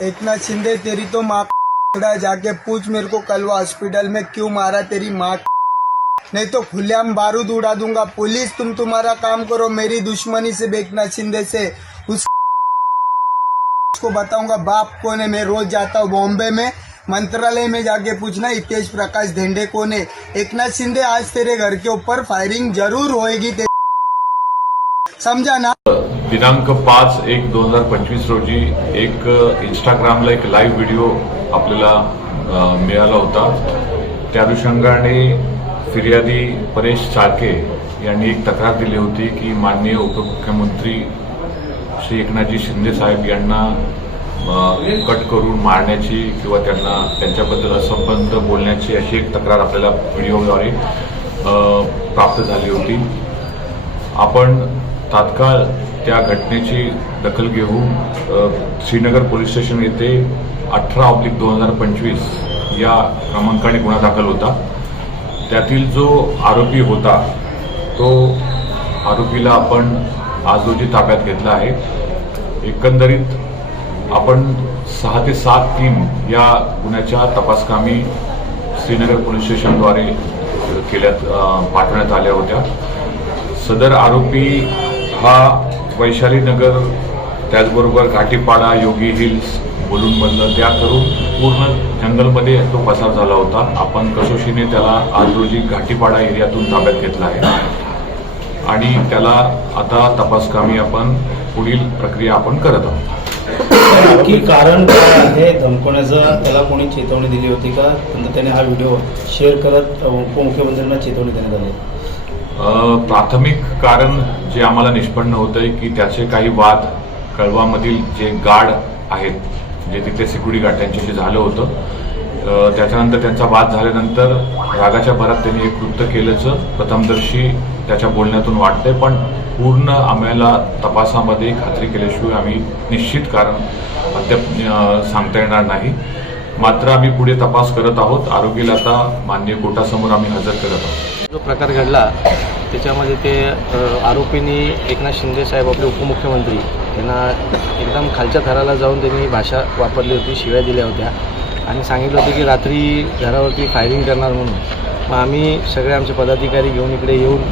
एकनाथ शिंदे तेरी तो माँ जाके पूछ मेरे को कल वो हॉस्पिटल में क्यों मारा तेरी माँ, नहीं तो खुलेआम बारूद उड़ा दूंगा। पुलिस तुम तुम्हारा काम करो, मेरी दुश्मनी से एकनाथ शिंदे से उसको बताऊंगा बाप कौन है। मैं रोज जाता हूँ बॉम्बे में, मंत्रालय में जाके पूछना हितेश प्रकाश धेंडे कौन है। एकनाथ शिंदे आज तेरे घर के ऊपर फायरिंग जरूर होएगी, समझा ना। दिनांक 5/1/2025 रोजी एक इंस्टाग्रामला एक लाईव्ह व्हिडिओ आपल्याला मिळाला होता। त्या अनुषंगाने फिर्यादी परेश चाळके यांनी एक तक्रार दिली होती की माननीय उपमुख्यमंत्री श्री एकनाथजी शिंदे साहेब यांना कट करून मारण्याची किंवा त्यांच्याबद्दल असंबद्ध बोलण्याची अशी एक तक्रार आपल्याला व्हिडिओद्वारे प्राप्त झाली होती। आपण तात्काळ त्या घटनेची दखल घेऊन श्रीनगर पोलीस स्टेशन येथे 18/2025 या क्रमांकाने गुन्हा दाखल होता। त्यातील जो आरोपी होता तो आरोपीला आपण आज रोजी ताब्यात घेतला आहे। एकंदरीत आपण 6 ते 7/3 या गुन्ह्याच्या तपासकामी श्रीनगर पोलीस स्टेशनद्वारे पाठवण्यात आल्या होत्या। सदर आरोपी हा वैशाली नगर, त्याचबरोबर घाटीपाडा, योगी हिल्स, मुलुंडमधलं त्या करून पूर्ण जंगलमध्ये तो पसार झाला होता। आपण कसोशीने त्याला आज रोजी घाटीपाडा एरियातून ताब्यात घेतला आहे आणि त्याला आता तपासकामी आपण पुढील प्रक्रिया आपण करत आहोत। नक्की कारण काय आहे धमकवण्याचं? त्याला कोणी चेतावणी दिली होती का? नंतर त्याने हा व्हिडिओ शेअर करत उपमुख्यमंत्र्यांना चेतावणी देण्यात आली? प्राथमिक कारण जे आम्हाला निष्पन्न होतंय की त्याचे काही वाद कळवामधील जे गार्ड आहेत, जे तिथे सिक्युरिटी गार्ड त्यांच्याशी झालं होतं। त्याच्यानंतर त्यांचा वाद झाल्यानंतर रागाच्या भरात त्यांनी एक कृत्य केल्याचं प्रथमदर्शी त्याच्या बोलण्यातून वाटतंय, पण पूर्ण आम्हाला तपासामध्ये खात्री केल्याशिवाय आम्ही निश्चित कारण अद्याप सांगता येणार नाही। मात्र आम्ही पुढे तपास करत आहोत। आरोपीला आता माननीय कोर्टासमोर आम्ही हजर करत आहोत। जो प्रकार घडला त्याच्यामध्ये ते आरोपींनी एकनाथ शिंदे साहेब आपले उपमुख्यमंत्री यांना एकदम खालच्या थराला जाऊन त्यांनी भाषा वापरली होती, शिव्या दिल्या होत्या आणि सांगितलं होतं की रात्री घरावरती फायरिंग करणार म्हणून। मग आम्ही सगळे आमचे पदाधिकारी घेऊन इकडे येऊन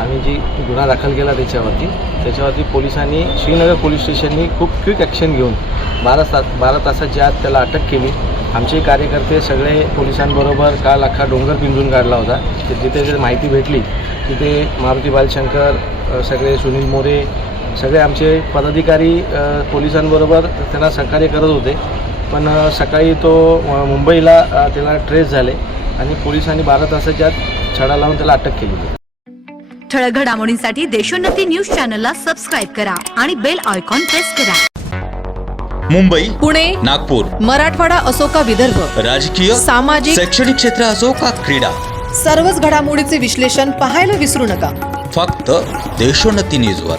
आम्ही जी गुन्हा दाखल केला त्याच्यावरती पोलिसांनी श्रीनगर पोलीस स्टेशननी खूप क्विक ॲक्शन घेऊन 12 तासाच्या आत त्याला अटक केली। आमचे कार्यकर्ते सगळे पोलिसांबरोबर काल अख्खा डोंगर पिंजून काढला होता। तिथे माहिती भेटली तिथे मारुती बालशंकर, सगळे सुनील मोरे, सगळे आमचे पदाधिकारी पोलिसांबरोबर त्यांना सहकार्य करत होते। पण सकाळी तो मुंबईला त्याला ट्रेस झाले आणि पोलिसांनी 12 तासाच्या आत छडा लावून त्याला अटक केली। ठळक घडामोडींसाठी देशोन्नती न्यूज चॅनलला सबस्क्राईब करा आणि बेल आयकॉन प्रेस करा। मुंबई, पुणे, नागपूर, मराठवाडा असो का विदर्भ, राजकीय, सामाजिक, शैक्षणिक क्षेत्र असो का क्रीडा, सर्वच घडामोडीचे विश्लेषण पाहायला विसरू नका। फक्त देशोन्नती न्यूजवर।